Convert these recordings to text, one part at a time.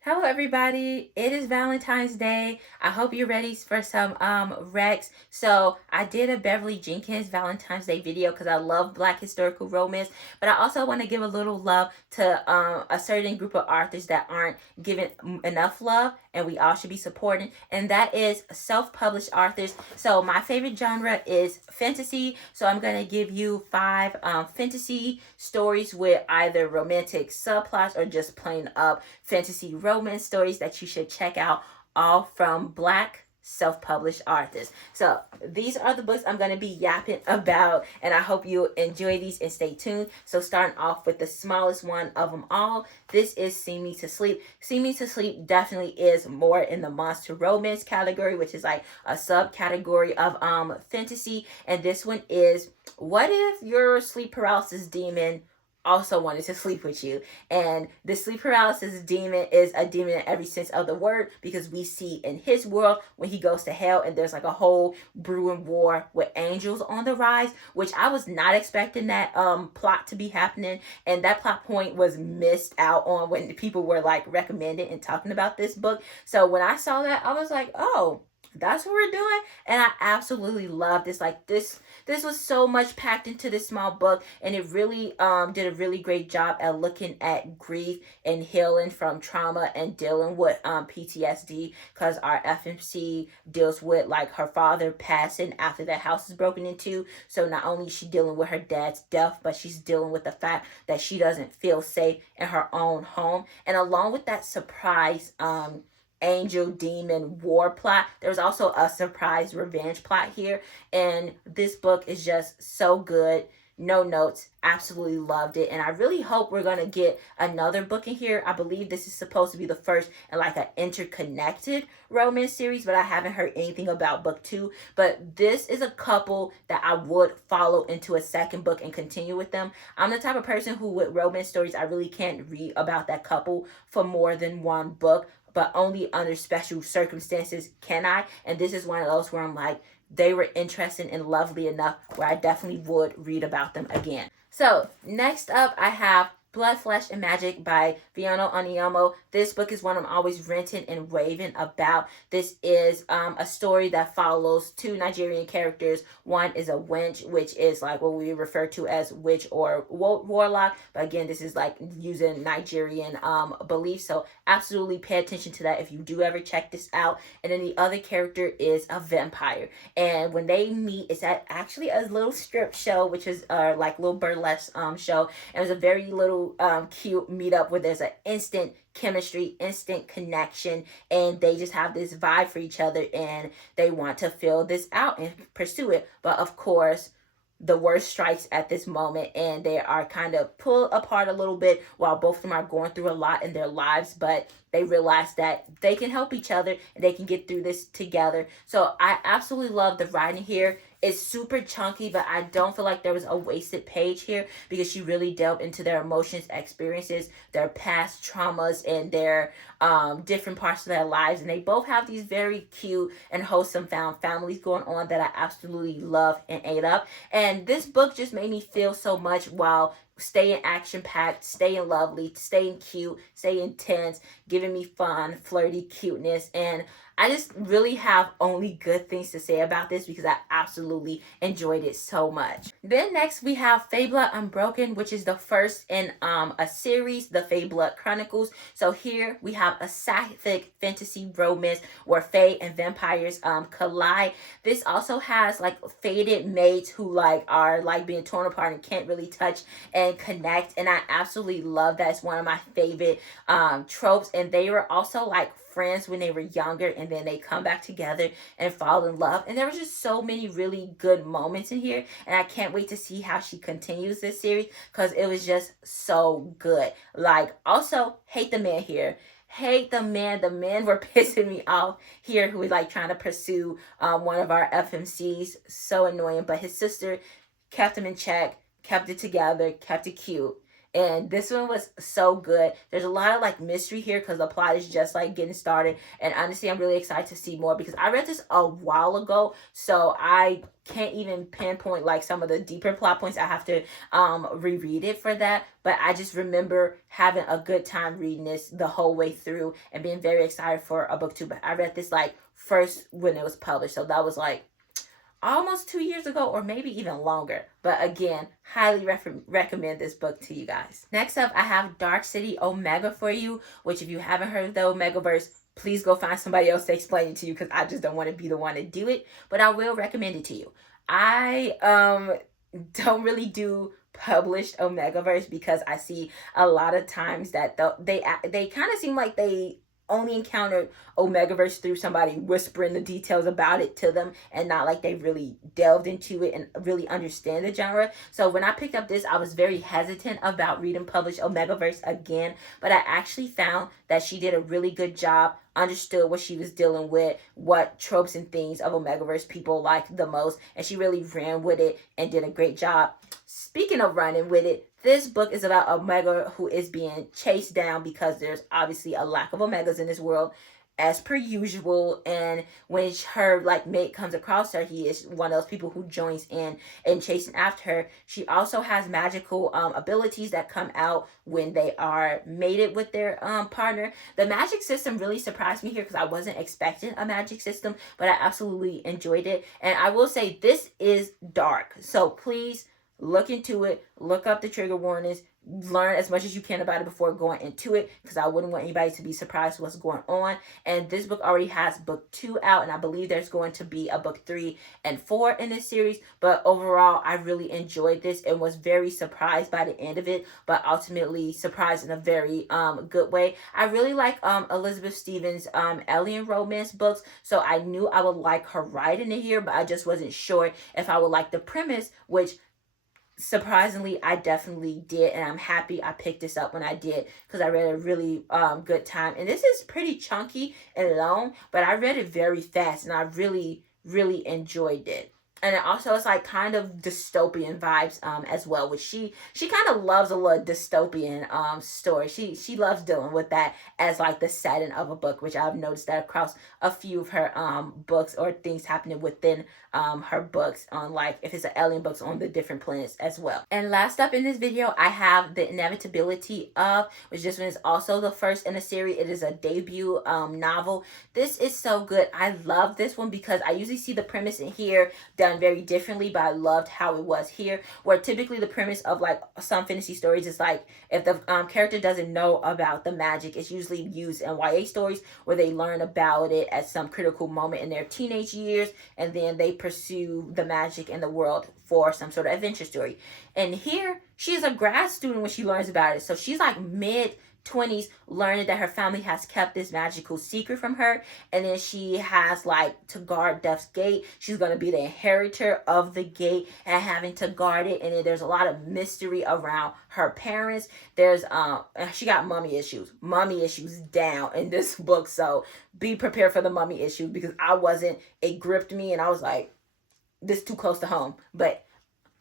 Hello everybody, it is Valentine's Day. I hope you're ready for some Rex. So I did a Beverly Jenkins Valentine's Day video because I love Black historical romance, but I also want to give a little love to a certain group of authors that aren't given enough love, and we all should be supporting, and that is self-published authors. So my favorite genre is fantasy, so I'm going to give you 5 fantasy stories with either romantic subplots or just plain up fantasy romance stories that you should check out, all from Black self-published artists. So these are the books I'm going to be yapping about, and I hope you enjoy these and stay tuned. So starting off with the smallest one of them all, this is Sing Me to Sleep. Sing Me to Sleep definitely is more in the monster romance category, which is like a subcategory of fantasy, and this one is, what if your sleep paralysis demon also wanted to sleep with you? And the sleep paralysis demon is a demon in every sense of the word, because we see in his world when he goes to hell and there's like a whole brewing war with angels on the rise, which I was not expecting that plot to be happening, and that plot point was missed out on when people were like recommending and talking about this book. So when I saw that, I was like, oh, that's what we're doing. And I absolutely love this. Like this was so much packed into this small book, and it really did a really great job at looking at grief and healing from trauma and dealing with PTSD, because our FMC deals with like her father passing after that house is broken into. So not only is she dealing with her dad's death, but she's dealing with the fact that she doesn't feel safe in her own home. And along with that surprise angel demon war plot, there's also a surprise revenge plot here, and this book is just so good. No notes, absolutely loved it, and I really hope we're gonna get another book in here. I believe this is supposed to be the first in like an interconnected romance series, but I haven't heard anything about book 2. But this is a couple that I would follow into a second book and continue with them. I'm the type of person who, with romance stories, I really can't read about that couple for more than one book, but only under special circumstances can I. And this is one of those where I'm like, they were interesting and lovely enough where I definitely would read about them again. So next up, I have Blood, Flesh, and Magic by Fiona Onyeomo. This book is one I'm always ranting and raving about. This is a story that follows 2 Nigerian characters. One is a wench, which is like what we refer to as witch or warlock. But again, this is like using Nigerian beliefs. So absolutely pay attention to that if you do ever check this out. And then the other character is a vampire. And when they meet, it's at actually a little strip show, which is like little burlesque show. And it was a very little cute meetup where there's an instant chemistry, instant connection, and they just have this vibe for each other, and they want to fill this out and pursue it. But of course, the worst strikes at this moment, and they are kind of pulled apart a little bit while both of them are going through a lot in their lives, but they realize that they can help each other and they can get through this together. So I absolutely love the writing here. It's super chunky, but I don't feel like there was a wasted page here, because she really delved into their emotions, experiences, their past traumas, and their different parts of their lives. And they both have these very cute and wholesome found families going on that I absolutely love and ate up. And this book just made me feel so much while staying action packed, staying lovely, staying cute, staying intense, giving me fun, flirty cuteness. And I just really have only good things to say about this because I absolutely enjoyed it so much. Then next we have Fae Blood Unbroken, which is the first in a series, the Fae Blood Chronicles. So here we have a sapphic fantasy romance where Fae and vampires collide. This also has like fated mates who like are like being torn apart and can't really touch and connect, and I absolutely love that. It's one of my favorite tropes. And they were also like friends when they were younger, and then they come back together and fall in love, and there was just so many really good moments in here, and I can't wait to see how she continues this series because it was just so good. Like, also hate the man here, hate the man. The men were pissing me off here, who was like trying to pursue one of our FMCs. So annoying, but his sister kept him in check, kept it together, kept it cute. And this one was so good. There's a lot of like mystery here because the plot is just like getting started. And honestly, I'm really excited to see more because I read this a while ago, so I can't even pinpoint like some of the deeper plot points. I have to reread it for that. But I just remember having a good time reading this the whole way through and being very excited for a book two. But I read this like first when it was published, so that was like almost 2 years ago or maybe even longer. But again, highly recommend this book to you guys. Next up, I have Dark City Omega for you, which if you haven't heard of the Omegaverse, please go find somebody else to explain it to you because I just don't want to be the one to do it. But I will recommend it to you. I don't really do published Omegaverse because I see a lot of times that they kind of seem like they only encountered Omegaverse through somebody whispering the details about it to them and not like they really delved into it and really understand the genre. So when I picked up this, I was very hesitant about reading published Omegaverse again, but I actually found that she did a really good job, understood what she was dealing with, what tropes and things of Omegaverse people liked the most, and she really ran with it and did a great job. Speaking of running with it, this book is about Omega who is being chased down because there's obviously a lack of Omegas in this world, as per usual. And when her like mate comes across her, he is one of those people who joins in and chasing after her. She also has magical abilities that come out when they are mated with their partner. The magic system really surprised me here because I wasn't expecting a magic system, but I absolutely enjoyed it. And I will say this is dark, so please look into it, look up the trigger warnings, learn as much as you can about it before going into it because I wouldn't want anybody to be surprised what's going on. And this book already has book 2 out, and I believe there's going to be a book 3 and 4 in this series. But overall, I really enjoyed this and was very surprised by the end of it, but ultimately surprised in a very good way. I really like Elizabeth Stevens' alien romance books, so I knew I would like her writing in here, but I just wasn't sure if I would like the premise, which surprisingly I definitely did, and I'm happy I picked this up when I did because I read a really good time. And this is pretty chunky and long, but I read it very fast and I really enjoyed it. And it also it's like kind of dystopian vibes as well, which she kind of loves a little dystopian story. She loves dealing with that as like the setting of a book, which I've noticed that across a few of her books or things happening within her books, on like if it's an alien books on the different planets as well. And last up in this video, I have The Inevitability of, which this one is also the first in a series. It is a debut novel. This is so good. I love this one because I usually see the premise in here done very differently, but I loved how it was here, where typically the premise of like some fantasy stories is like if the character doesn't know about the magic, it's usually used in YA stories where they learn about it at some critical moment in their teenage years, and then they pursue the magic in the world for some sort of adventure story. And here, she is a grad student when she learns about it, so she's like mid 20s learning that her family has kept this magical secret from her, and then she has like to guard Death's Gate. She's going to be the inheritor of the gate and having to guard it. And then there's a lot of mystery around her parents. There's she got mommy issues down in this book, so be prepared for the mommy issues because I wasn't. It gripped me and I was like, this is too close to home. But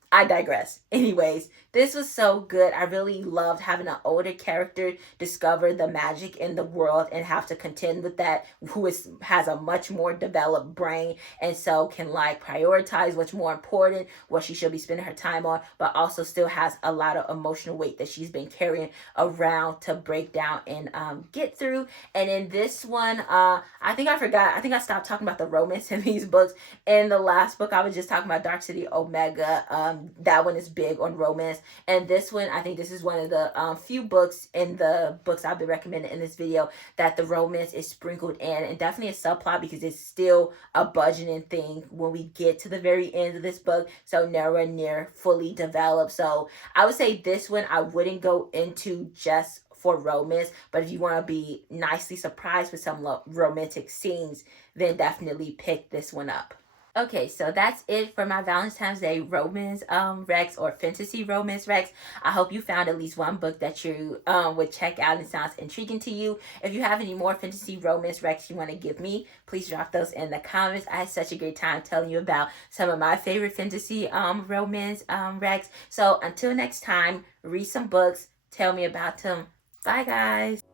I digress. Anyways, this was so good. I really loved having an older character discover the magic in the world and have to contend with that, who has a much more developed brain and so can like prioritize what's more important, what she should be spending her time on, but also still has a lot of emotional weight that she's been carrying around to break down and get through. And in this one, I think I stopped talking about the romance in these books. In the last book, I was just talking about Dark City Omega. That one is big on romance, and this one, I think this is one of the few books in the books I've been recommending in this video that the romance is sprinkled in, and definitely a subplot because it's still a budgeting thing when we get to the very end of this book, so nowhere near fully developed. So I would say this one I wouldn't go into just for romance, but if you want to be nicely surprised with some romantic scenes, then definitely pick this one up. Okay, so that's it for my Valentine's Day romance Rex or fantasy romance Rex. I hope you found at least one book that you would check out and sounds intriguing to you. If you have any more fantasy romance Rex you want to give me, please drop those in the comments. I had such a great time telling you about some of my favorite fantasy romance Rex. So until next time, read some books, tell me about them. Bye, guys.